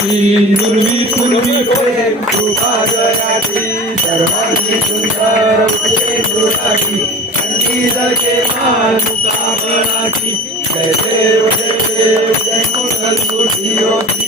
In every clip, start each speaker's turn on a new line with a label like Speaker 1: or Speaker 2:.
Speaker 1: पूर्वी पूर्वी प्रेम कृपा जयाची सर्वांची सुंदर उठे दुराची थंडी जगे मानुकामनाची जय देव जय देव जय मंगल मूर्ती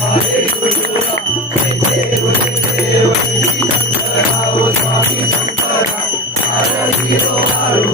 Speaker 1: Bye.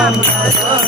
Speaker 1: I'm not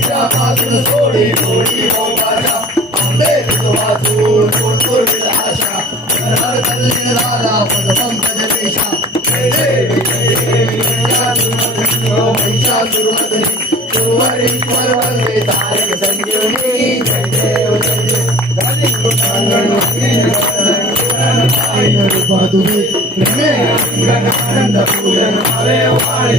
Speaker 1: सोडी गोडी मोबाया अंबे विधवा दूर गोडपुर विलासा हर कल्ले राधा पदम पददेशा हेडे विजय विजया दुर्मदनी ओ महिषा दुर्मदनी सुवरि परवल्ले तारक संजीवनी जय जय जय गाली को सांगण పాదువే ప్రేమే ఆనంద పూజన అవే వాడి